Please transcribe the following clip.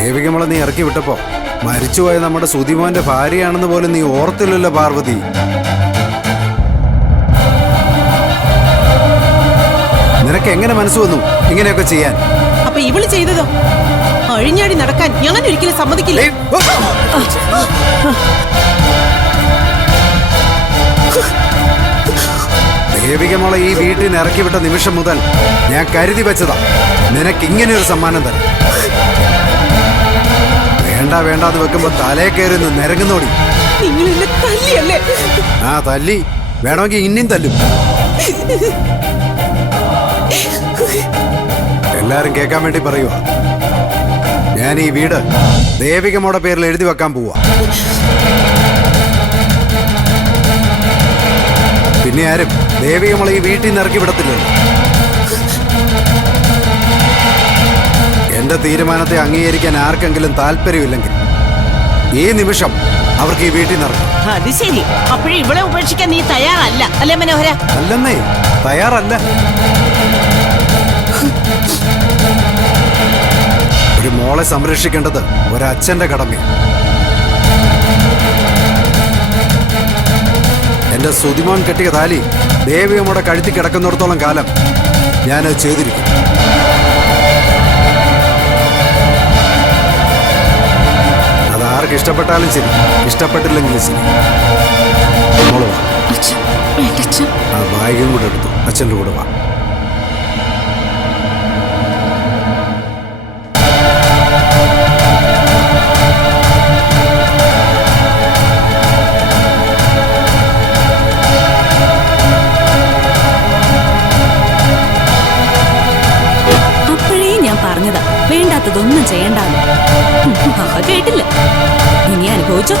ദേവികമളെ നീ ഇറക്കി വിട്ടപ്പോ മരിച്ചുപോയ നമ്മുടെ സുതിമോന്റെ ഭാര്യയാണെന്ന് പോലും നീ ഓർത്തില്ലല്ലോ പാർവതി. നിനക്ക് എങ്ങനെ മനസ്സ് വന്നു ഇങ്ങനെയൊക്കെ ചെയ്യാൻ? അപ്പൊ ഇവള് ചെയ്തതോ? അഴിഞ്ഞാടി നടക്കാൻ ഞാൻ ഒരിക്കലും സമ്മതിക്കില്ല. ദേവികമളെ ഈ വീട്ടിൽ നിന്ന് ഇറക്കി വിട്ട നിമിഷം മുതൽ ഞാൻ കരുതി വെച്ചതാ നിനക്ക് ഇങ്ങനെ ഒരു സമ്മാനം തരാം. വേണ്ട വേണ്ടാന്ന് വെക്കുമ്പോ തലേ കയറി നിരങ്ങുന്നോടി. നിങ്ങൾ എന്നെ തല്ലിയല്ലേ? ആ തല്ലി, വേണമെങ്കിൽ ഇനിയും തല്ലും. എല്ലാരും കേൾക്കാൻ വേണ്ടി പറയുക, ഞാൻ ഈ വീട് ദേവികമ്മയുടെ പേരിൽ എഴുതി വെക്കാൻ പോവാ. പിന്നെ ആരും ദേവികമ്മളെ ഈ വീട്ടിൽ നിന്ന് ഇറക്കി വിടത്തില്ലല്ലോ. എന്റെ തീരുമാനത്തെ അംഗീകരിക്കാൻ ആർക്കെങ്കിലും താല്പര്യമില്ലെങ്കിൽ ഈ നിമിഷം അവർക്ക് ഈ വീട്ടിൽ നിന്ന് ഇറങ്ങും. അത് ശരി. അപ്പോഴും ഇവിടെ ഉപേക്ഷിക്കാൻ നീ തയ്യാറല്ല അല്ലേ മനോഹര? അല്ലെന്നേ, തയ്യാറല്ല. ഒരു മോളെ സംരക്ഷിക്കേണ്ടത് ഒരച്ഛന്റെ കടമയാണ്. എന്റെ സുതിമോൻ കെട്ടിയ താലി ദേവിയമ്മയുടെ കഴുത്തി കിടക്കുന്നിടത്തോളം കാലം ഞാനത് ചെയ്തിരിക്കും. അത് ആർക്ക് ഇഷ്ടപ്പെട്ടാലും ശരി, ഇഷ്ടപ്പെട്ടില്ലെങ്കിലും ശരി. മോള് വാ. ആ ബാഗും കൂടെ എടുത്തു അച്ഛൻ്റെ കൂടെ വാ. പറഞ്ഞതാ വേണ്ടാത്തതൊന്നും ചെയ്യണ്ടാന്ന്. കേട്ടില്ല, ഇനി അനുഭവിച്ചോ.